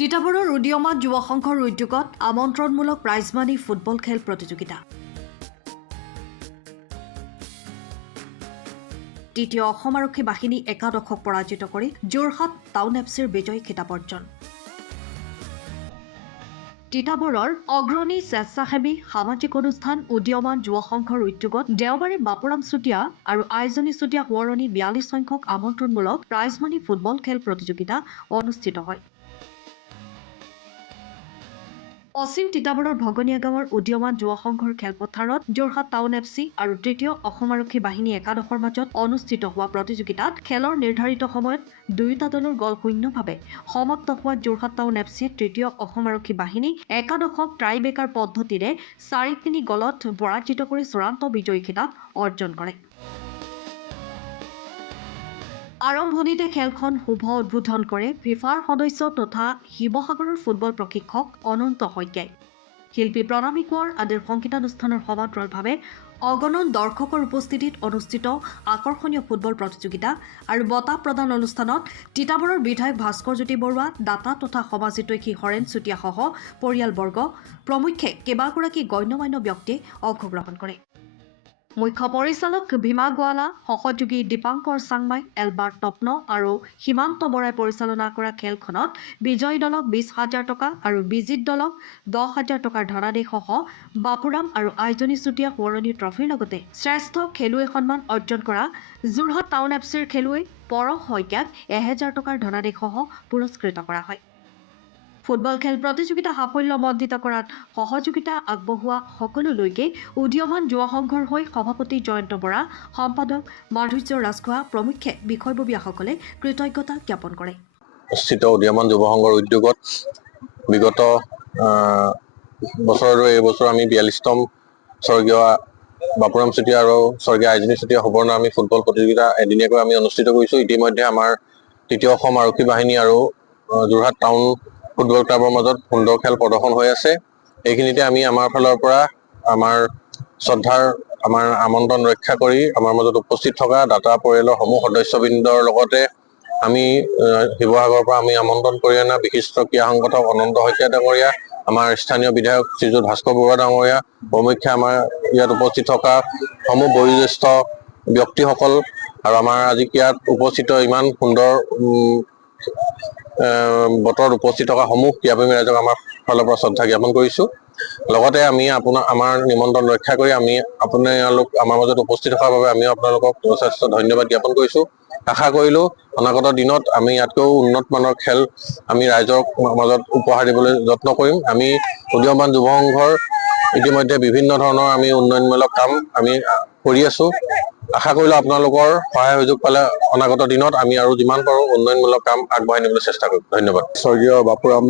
তিতাবৰৰ উদীয়মান যুৱ সংঘৰ উদ্যোগত আমন্ত্ৰণমূলক প্ৰাইজমানি ফুটবল খেল প্ৰতিযোগিতা। তৃতীয় অসম আৰক্ষী বাহিনী একাদশক পৰাজিত কৰি যোৰহাট টাউন এফচিৰ বিজয়ী খিতাপ অৰ্জন। তিতাবৰৰ অগ্ৰণী স্বেচ্ছাসেৱী সামাজিক অনুষ্ঠান উদীয়মান যুৱ সংঘৰ উদ্যোগত দেওবাৰে বাপুৰাম চুতীয়া আৰু আইজনী চুতীয়া সোঁৱৰণী 42 সংখ্যক আমন্ত্ৰণমূলক প্ৰাইজমানি ফুটবল খেল প্ৰতিযোগিতা অনুষ্ঠিত হয়। পশ্চিম তিতাবৰৰ ভগনীয়া গাঁৱৰ উদীয়মান যুৱ সংঘৰ খেলপথাৰত যোৰহাট টাউন এফচি আৰু তৃতীয় অসম আৰক্ষী বাহিনী একাদশৰ মাজত অনুষ্ঠিত হোৱা প্ৰতিযোগিতাত খেলৰ নিৰ্ধাৰিত সময়ত দুয়োটা দলৰ গ'ল শূন্যভাৱে সমাপ্ত হোৱা যোৰহাট টাউন এফচি তৃতীয় অসম আৰক্ষী বাহিনী একাদশক ট্ৰাইবেকাৰ পদ্ধতিৰে 4-3 গ'লত পৰাজিত কৰি চূড়ান্ত বিজয়ী খিতাপ অৰ্জন কৰে। আৰম্ভণিতে খেলখন শুভ উদ্বোধন কৰে ফিফাৰ সদস্য তথা শিৱসাগৰৰ ফুটবল প্ৰশিক্ষক অনন্ত শইকীয়াই। শিল্পী প্ৰণামী কোঁৱৰ আদিৰ সংগীতানুষ্ঠানৰ সমান্তৰালভাৱে অগণন দৰ্শকৰ উপস্থিতিত অনুষ্ঠিত আকৰ্ষণীয় ফুটবল প্ৰতিযোগিতা আৰু বঁটা প্ৰদান অনুষ্ঠানত তিতাবৰৰ বিধায়ক ভাস্কৰজ্যোতি বৰুৱা, দাতা তথা সমাজহিতৈষী হৰেণ চুতীয়াসহ পৰিয়ালবৰ্গ প্ৰমুখ্যে কেইবাগৰাকী গণ্যমান্য ব্যক্তিয়ে অংশগ্ৰহণ কৰে। মুখ্য পৰিচালক ভীমা গোৱালা, সহযোগী দীপাংকৰ চাংমাই, এলবাৰ্ট তপ্ন আৰু সীমান্ত বৰাই পৰিচালনা কৰা খেলখনত বিজয়ী দলক 20,000 টকা আৰু বিজিত দলক 10,000 টকাৰ ধনাদেশসহ বাপুৰাম আৰু আইজনী চুতীয়া সোঁৱৰণী ট্ৰফিৰ লগতে শ্ৰেষ্ঠ খেলুৱৈ সন্মান অৰ্জন কৰা যোৰহাট টাউন এফচিৰ খেলুৱৈ পৰশ শইকীয়াক 1,000 টকাৰ ধনাদেশসহ পুৰস্কৃত কৰা হয়। ফুটবল খেল প্ৰতিযোগিতা সাফল্যমণ্ডিত কৰাত সহযোগিতা আগবঢ়োৱা সকলোলৈকে উদীয়মান যুৱ সংঘৰ হৈ সভাপতি জয়ন্ত বৰা, সম্পাদক মাধুৰ্য ৰাজখোৱা প্ৰমুখ্যে বিষয়ববীয়াসকলে কৃতজ্ঞতা জ্ঞাপন কৰে। স্থিত উদীয়মান যুৱ সংঘৰ উদ্যোগত বিগত বছৰৰ এই বছৰ আমি 42তম স্বৰ্গীয় বাপুৰাম চুতীয়া আৰু স্বৰ্গীয় আইজনী চুতীয়া সুবৰ্ণ আমি ফুটবল প্ৰতিযোগিতা এদিনীয়াকৈ আমি অনুষ্ঠিত কৰিছোঁ। ইতিমধ্যে আমাৰ তৃতীয় অসম আৰক্ষী বাহিনী আৰু যোৰহাট টাউন ফুটবল ক্লাবৰ মাজত সুন্দৰ খেল প্ৰদৰ্শন হৈ আছে। এইখিনিতে আমি আমাৰ ফালৰ পৰা আমাৰ শ্ৰদ্ধাৰ আমাৰ আমন্ত্ৰণ ৰক্ষা কৰি আমাৰ মাজত উপস্থিত থকা দাতা পৰিয়ালৰ সমূহ সদস্যবৃন্দৰ লগতে আমি শিৱসাগৰৰ পৰা আমি আমন্ত্ৰণ কৰি অনা বিশিষ্ট ক্ৰীড়া সংগঠক অনন্ত শইকীয়া ডাঙৰীয়া, আমাৰ স্থানীয় বিধায়ক শ্ৰীযুত ভাস্কৰ বৰুৱা ডাঙৰীয়া প্ৰমুখ্যে আমাৰ ইয়াত উপস্থিত থকা সমূহ বয়োজ্যেষ্ঠ ব্যক্তিসকল আৰু আমাৰ আজি ইয়াত উপস্থিত ইমান সুন্দৰ বতৰত উপস্থিত থকা সমূহ ক্ৰীড়াপ্ৰেমী ৰাইজক আমাৰ ফালৰ পৰা শ্ৰদ্ধা জ্ঞাপন কৰিছোঁ। লগতে আমি আমাৰ নিমন্ত্ৰণ ৰক্ষা কৰি আমি আপোনালোক আমাৰ মাজত উপস্থিত থকাৰ বাবে আমিও আপোনালোকক যথেষ্ট ধন্যবাদ জ্ঞাপন কৰিছোঁ। আশা কৰিলোঁ অনাগত দিনত আমি ইয়াতকৈও উন্নত মানৰ খেল আমি ৰাইজৰ মাজত উপহাৰ দিবলৈ যত্ন কৰিম। আমি উদীয়মান যুৱ সংঘৰ ইতিমধ্যে বিভিন্ন ধৰণৰ আমি উন্নয়নমূলক কাম আমি কৰি আছোঁ। আশা কৰিলোঁ আপোনালোকৰ সহায় সুযোগ পালে অনাগত দিনত আমি আৰু যিমান পাৰোঁ উন্নয়নমূলক কাম আগবঢ়াই নিবলৈ চেষ্টা কৰিম। ধন্যবাদ। স্বৰ্গীয় বাপুৰাম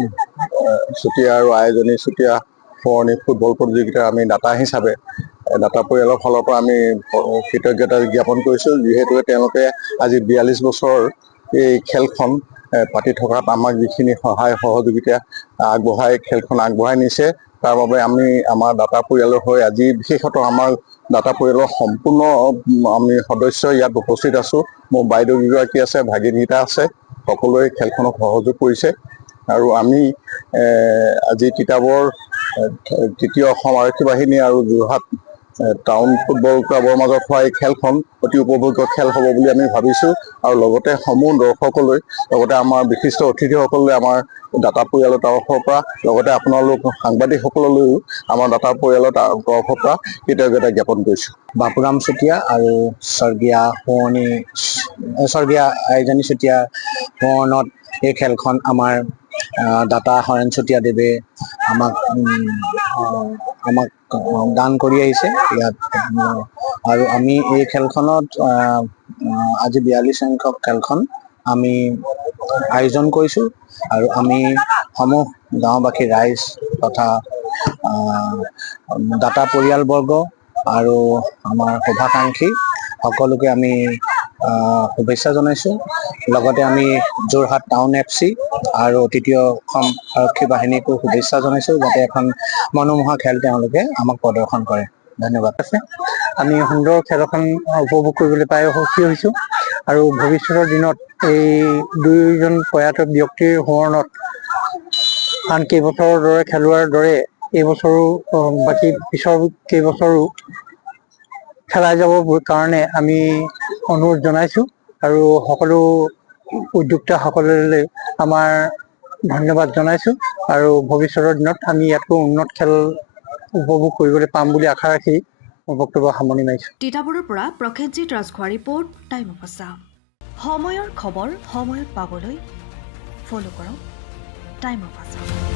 চুতীয়া আৰু আইজনী চুতীয়া সোঁৱৰণী ফুটবল প্ৰতিযোগিতাৰ আমি দাতা হিচাপে দাতা পৰিয়ালৰ ফালৰ পৰা আমি কৃতজ্ঞতা জ্ঞাপন কৰিছোঁ, যিহেতু তেওঁলোকে আজি 42 বছৰ এই খেলখন পাতি থকাত আমাক যিখিনি সহায় সহযোগিতা আগবঢ়াই খেলখন আগবঢ়াই নিছে, তাৰ বাবে আমি আমাৰ দাতা পৰিয়ালৰ হৈ আজি বিশেষতঃ আমাৰ দাতা পৰিয়ালৰ সম্পূৰ্ণ আমি সদস্য ইয়াত উপস্থিত আছোঁ। মোৰ বাইদেউ কেইগৰাকী আছে, ভাগিনকেইটা আছে, সকলোৱে খেলখনক সহযোগ কৰিছে আৰু আমি আজি তিতাবৰ তৃতীয় অসম আৰক্ষী বাহিনী আৰু যোৰহাট টাউন ফুটবল ক্লাবৰ মাজত হোৱা এই খেলখন অতি উপভোগ্য খেল হ'ব বুলি আমি ভাবিছোঁ আৰু লগতে সমূহ দৰ্শকলৈ, লগতে আমাৰ বিশিষ্ট অতিথিসকললৈ আমাৰ দাতা পৰিয়ালৰ তৰফৰ পৰা, লগতে আপোনালোক সাংবাদিকসকললৈও আমাৰ দাতা পৰিয়ালৰ তৰফৰ পৰা কৃতজ্ঞতা জ্ঞাপন কৰিছোঁ। বাপুৰাম চুতীয়া আৰু স্বৰ্গীয়া আইজনী চুতীয়া সোঁৱৰণত এই খেলখন আমাৰ দাতা হৰেণ চুতীয়া দেৱে আমাক দান কৰি আহিছে ইয়াত, আৰু আমি এই খেলখনত আজি 42 সংখ্যক খেলখন আমি আয়োজন কৰিছোঁ আৰু আমি সমূহ গাঁওবাসী ৰাইজ তথা দাতা পৰিয়ালবৰ্গ আৰু আমাৰ শুভাকাংক্ষী সকলোকে আমি শুভেচ্ছা জনাইছোঁ। লগতে আমি যোৰহাট টাউন এফচি আৰু তৃতীয় অসম আৰক্ষী বাহিনীকো শুভেচ্ছা জনাইছোঁ, যাতে এখন মনোমোহা খেল তেওঁলোকে আমাক প্ৰদৰ্শন কৰে। ধন্যবাদ। আমি সুন্দৰ খেল এখন উপভোগ কৰিবলৈ পাই সুখী হৈছোঁ আৰু ভৱিষ্যতৰ দিনত এই দুয়োজন প্ৰয়াত ব্যক্তিৰ সোঁৱৰণত আন কেইবছৰৰ দৰে খেলোৱাৰ দৰে এইবছৰো বাকী পিছৰ কেইবছৰো খেলাই যাবৰ কাৰণে আমি অনুৰোধ জনাইছোঁ আৰু সকলো উদ্যোক্তাসকললৈ আমাৰ ধন্যবাদ জনাইছোঁ আৰু ভৱিষ্যতৰ দিনত আমি ইয়াতকৈ উন্নত খেল উপভোগ কৰিবলৈ পাম বুলি আশা ৰাখি মোৰ বক্তব্য সামৰণি মাৰিছোঁ। তিতাবৰৰ পৰা Prasenjit Rajkhowa report, Time of Assam. সময়ৰ খবৰ সময়ত পাবলৈ ফ'ল' কৰক টাইম অফ আছাম।